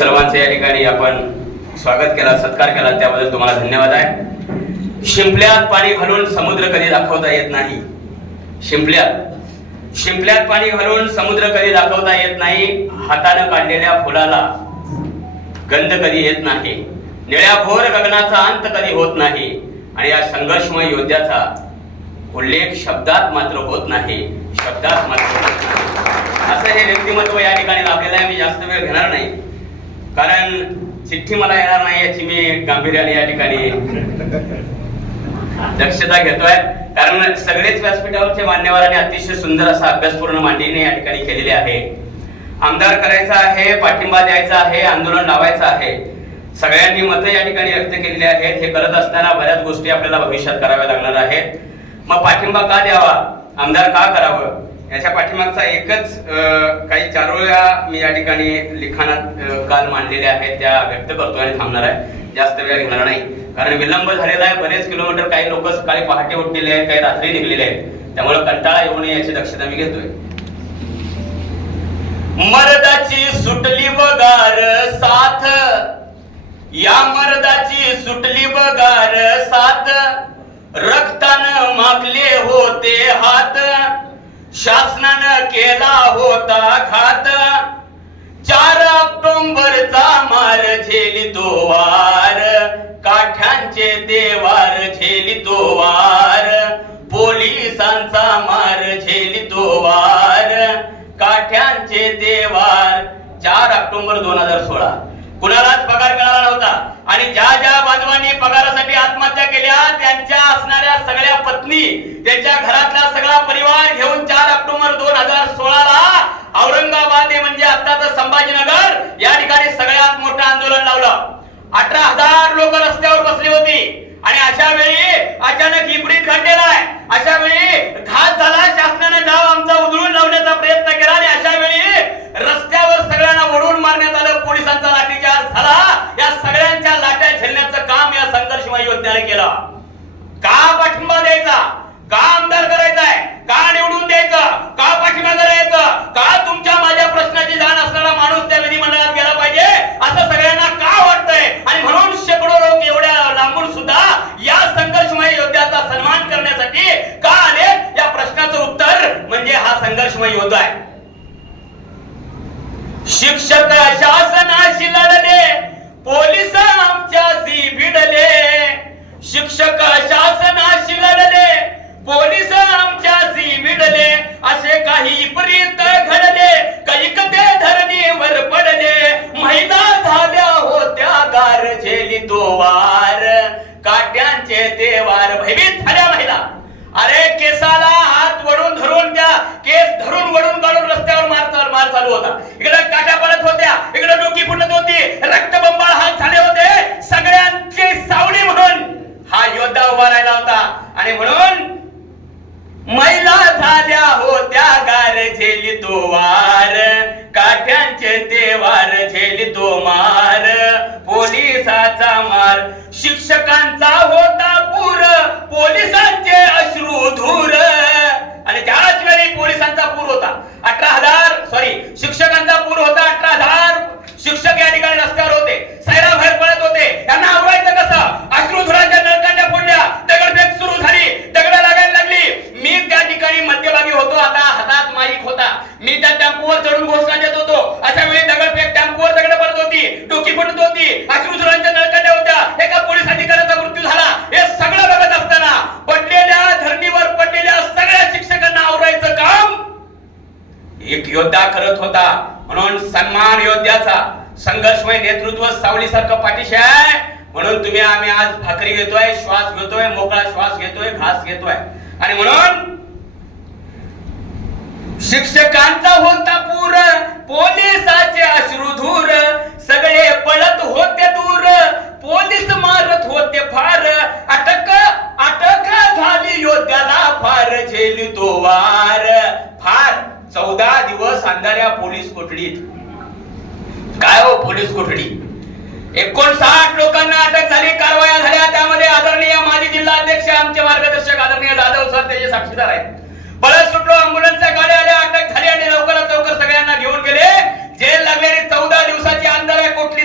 सर्वांचे या ठिकाणी आपण स्वागत केला सत्कार केला. त्याबद्दल तुम्हाला धन्यवाद आहे. शिंपल्यात पाणी घालून समुद्र कधी दाखवता येत नाही? शिंपल्यात. शिंपल्यात पाणी घालून समुद्र कधी दाखवता येत नाही? हातानं काढलेल्या फुलाला गंध कधी येत नाही? निळ्या भोर गगनाचा अंत कधी होत नाही? आणि या संघर्षमय योद्ध्याचा उल्लेख शब्दात मात्र होत नाही. शब्दात मात्र होत नाही. असं हे व्यक्तिमत्व या ठिकाणी लाभलेलं आहे. मी जास्त वेळ घेणार नाही. कारण चिठ्ठी मला येणार नाही याची मी गांभीर्याने या ठिकाणी दक्षता घेतोय. कारण सगळेच व्यासपीठावरचे मान्यवरांनी अतिशय सुंदर असा अभ्यासपूर्ण मांडणी या ठिकाणी केलेली आहे. आमदार करायचा आहे पाठिंबा द्यायचा आहे आंदोलन लावायचं आहे. सगळ्यांनी मतं या ठिकाणी व्यक्त केलेली आहेत. हे करत असताना बऱ्याच गोष्टी आपल्याला भविष्यात कराव्या लागणार आहेत. मग पाठिंबा का द्यावा? आमदार का करावं? याच्या पाठीमागचा एकच अं, काही चारोळ्या मी या ठिकाणी लिखाणात काल मांडलेल्या आहेत त्या व्यक्त करतो आणि थांबणार आहे. जास्त वेळ घेणार नाही. कारण विलंब झालेला आहे बरेच किलोमीटर काही लोक सकाळी पहाटे उठलेले आहेत काही रात्री निघलेले आहेत. त्यामुळे कंटाळा येऊ नये याची दक्षता मी घेतोय. मर्दाची सुटली बगार साथ. या मर्दाची सुटली बगार साथ. रक्तान मागले होते हात. शासनानं केला होता घात. चार ऑक्टोंबरचा मार झेली तो वार. काठ्यांचे देवार झेली तो वार. पोलिसांचा मार झेली तो वार. काठ्यांचे देवार. चार ऑक्टोबर दोन हजार सोळा. कुणालाच पगार मिळाला नव्हता? आणि ज्या ज्या बांधवांनी पगारासाठी आत्महत्या केल्या त्यांच्या असणाऱ्या सगळ्या पत्नी त्यांच्या घरातला सगळा परिवार घेऊन चार ऑक्टोबर दोन हजार सोळाला औरंगाबाद हे संभाजीनगर या ठिकाणी सगळ्यात मोठं आंदोलन लावलं. अठरा हजार लोक रस्त्यावर बसली होती. आणि अशा वेळी अचानक विपरीत घडलेला आहे. अशा वेळी घात झाला शासनाने डाव आमचा उधळून लावण्याचा प्रयत्न केला आणि अशा वेळी रस्त्यावर सगळ्यांना ओढून मारण्यात आलं पोलिसांचा लाठीचार्ज झाला या सगळ्यांच्या लाट्या झेलण्याचं काम या संघर्षमय योद्ध्याने केलं का पाठिंबा द्यायचा का आमदार करायचा आहे का निवडून द्यायचं का पाठिंबा करायचं का तुमच्या माझ्या प्रश्नाची जाण असणारा माणूस त्या विधिमंडळात गेला पाहिजे असं सगळ्यांना का वाटतंय आणि म्हणून शेकडो लोक एवढ्या लांबून सुद्धा या संघर्षमय योद्ध्याचा सन्मान करण्यासाठी का आले या प्रश्नाचं उत्तर म्हणजे हा संघर्षमय योद्धा आहे शिक्षक शासनाशी लढले पोलीस आमच्याशी भिडले. शिक्षक शासनाशी लढले पोलीस आमच्याशी भिडले. असे काही विपरीत घडले कैक ते धरणीवर पडले महिला झाल्या होत्या गार झेली तो वार काट्यांचे ते वार भयभीत झाल्या महिला अरे केसाला हात वडून धरून त्या केस धरून वडून काढून रस्त्यावर मार चाल- मार चालू होता इकडे काट्या पडत होत्या इकडे डोकी फुटत होती रक्तबंबाळ हात झाले होते सगळ्यांची सावली म्हणून हा योद्धा उभा राहिला होता आणि म्हणून महिला झाल्या होत्या गार झेली तो वार काठ्यांचे देवार झेली तो मार. पोलिसाचा मार. शिक्षकांचा होता पूर. पोलिसांचे अश्रू धूर. आणि त्याच वेळी पोलिसांचा पूर होता. अठरा हजार सॉरी शिक्षकांचा पूर होता अठरा हजार शिक्षक या ठिकाणी रस्त्यावर होते सैरा बाहेर पडत होते यांना आवडायचं कसं अश्रुधुराच्या नळकांड्या फोडल्या दगडफेक सुरू झाली दगड लागायला लागली मी त्या ठिकाणी मध्यभागी होतो आता हातात माईक होता मी त्या टेम्पोवर चढून घोषणा देत होतो अशा वेळी दगडफेक टेम्पोवर दगड पडत होती डोकी फुटत होती अश्रुधुरांच्या नळकांड्या होत्या एका पोलीस अधिकाऱ्याचा मृत्यू झाला हे सगळं बघत असताना पडलेल्या धरणीवर पडलेल्या सगळ्या शिक्षकांना आवरायचं काम एक योद्धा करत होता म्हणून सन्मान योद्ध्याचा संघर्षमय नेतृत्व सावलीसारखं पाठीशी आहे. म्हणून तुम्ही आम्ही आज भाकरी घेतोय श्वास घेतोय मोकळा श्वास घेतोय घास घेतोय. आणि म्हणून शिक्षकांचा होता पूर पोलिसाचे अश्रुधूर सगळे पळत होते दूर पोलीस मारत होते फार अटक अटक झाली योद्ध्याला फार झेली तो वार फार चौदा दिवस अंधाऱ्या पोलीस कोठडीत काय हो पोलीस कोठडी एकोणसाठ लोकांना अटक झाली कारवाया झाल्या त्यामध्ये आदरणीय माजी जिल्हा अध्यक्ष आमचे मार्गदर्शक आदरणीय जाधव सर त्याचे साक्षीदार आहेत पळत सुटलो अँब्युलन्सच्या गाड्या आल्या अटक झाली आणि लवकरात लवकर सगळ्यांना घेऊन गेले जेल लागलेली चौदा दिवसाची अंधाऱ्या कोठडी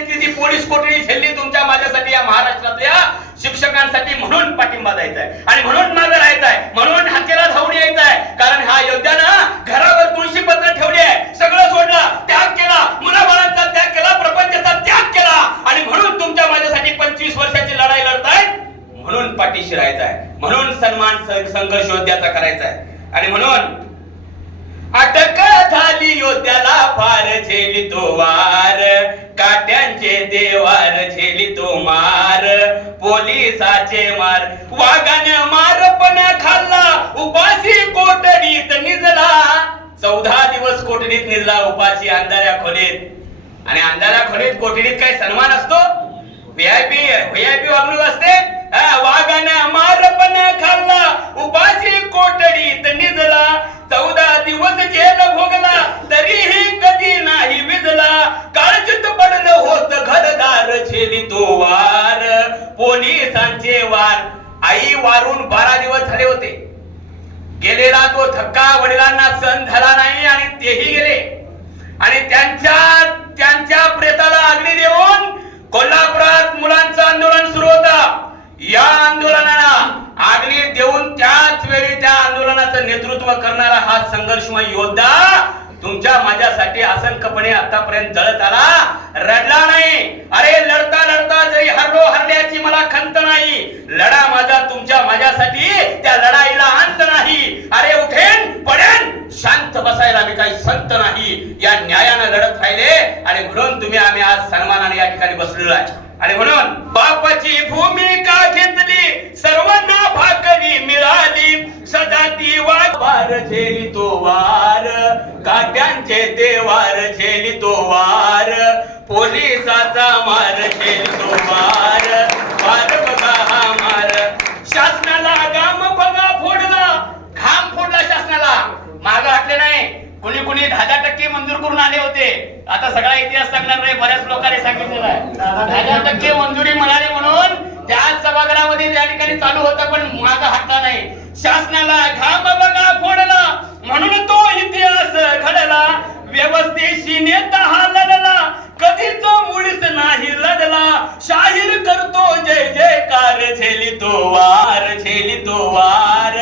म्हणून पाठिंबा द्यायचा आहे आणि म्हणून मागे राहायचं आहे म्हणून हाकेला धावून यायचं आहे कारण हा योद्ध्यानं घरावर तुळशी पत्र ठेवली आहे सगळं सोडलं त्याग केला मुलाबाळांचा त्याग केला प्रपंचाचा त्याग केला आणि म्हणून तुमच्या माझ्यासाठी पंचवीस वर्षाची लढाई लढताय म्हणून पाठीशी राहायचा आहे म्हणून सन्मान संघर्ष योद्ध्याचा करायचा आहे आणि म्हणून अटक झाली योद्ध्याला फार झेली तो वार. काट्यांचे देवार झेली तो मार. पोलिसाचे मार. वाघाने मार पण खाल्ला. उपाशी कोठडीत निजला. चौदा दिवस कोठडीत निजला उपाशी अंधाऱ्या खोलीत. आणि अंधाऱ्या खोलीत कोठडीत काय सन्मान असतो? व्हीआयपी व्हीआयपी वागणूक असते? वाघाने मार खाल्ला उपाशी कोठडीत निजला चौदा दिवस जेल भोगला तरीही कधी नाही विजला काळजीत पडलं होत घरदार छेली तो वार पोलिसांचे वार आई वारून बारा दिवस झाले होते गेलेला तो धक्का वडिलांना सहन झाला नाही आणि तेही गेले आणि त्यांच्या त्यांच्या प्रेताला अग्नी देऊन कोल्हापुरात मुलांचं आंदोलन सुरू होता या आंदोलनाला आगली देऊन त्याच वेळी त्या आंदोलनाचं नेतृत्व करणारा हा संघर्षमय योद्धा तुमच्या माझ्यासाठी असंख्यपणे आतापर्यंत जळत आला. रडला नाही. अरे लढता लढता जरी हरलो हरल्याची मला खंत नाही. लढा माझा तुमच्या माझ्यासाठी. त्या लढाईला अंत नाही. अरे उठेन पडेन. शांत बसायला मी काही संत नाही. या न्यायानं लढत राहिले. आणि म्हणून तुम्ही आम्ही आज सन्मानाने या ठिकाणी बसलेलो आहे. आणि म्हणून बापाची भूमिका घेतली सर्वांना भाकरी मिळाली. सजाती वार झेली तो वार काट्यांचे देवार झेली तो वार पोलिसाचा मार झेली तो वार. वार बघा हा मार. शासनाला गाम बघा फोडला घाम फोडला शासनाला. माग हटले नाही. कुणी कुणी दहा दहा टक्के मंजूर करून आले होते. आता सगळा इतिहास सांगणार नाही बऱ्याच लोकांनी सांगितलेला आहे. दहा दहा टक्के मंजुरी मिळाली म्हणून त्याच सभागृहामध्ये त्या ठिकाणी चालू होता पण माझा हटला नाही. शासनाला घाम बघा फोडला. म्हणून तो इतिहास घडला. व्यवस्थेशी नेता हा लढला. कधीच मुळीच नाही लढला. शाहीर करतो जय जयकार झेली तो वार झेली तो वार.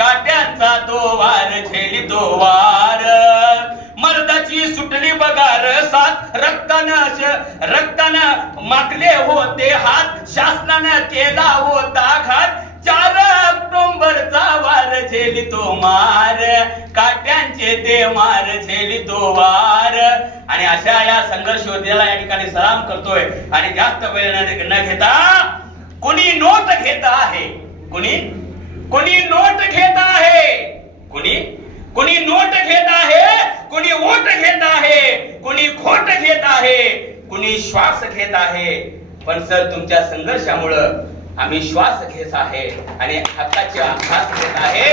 काट्यांचा तो वार झेली तो वार. मर्दाची सुटली बगार सात रक्तानं रक्तान रक्तानं माकले होते हात. शासनानं केला होता घात. चार ऑक्टोंबरचा वार झेली तो मार. काट्यांचे ते मार झेली तो वार. आणि अशा या संघर्ष योद्ध्याला या ठिकाणी सलाम करतोय. आणि जास्त वेळ न न घेता कुणी नोट घेत आहे? कुणी कोणी नोट घेत आहे? कोणी? कोणी नोट घेत आहे? कोणी ओट घेत आहे? कोणी खोट घेत आहे? कोणी श्वास घेत आहे? पण सर तुमच्या संघर्षामुळं आम्ही श्वास घेत आहे आणि हक्काचा घास घेत आहे.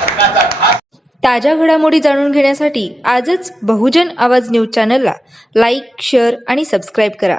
हक्काचा घास ताज्या घडामोडी जाणून घेण्यासाठी आजच बहुजन आवाज न्यूज चॅनलला लाईक शेअर आणि सबस्क्राईब करा.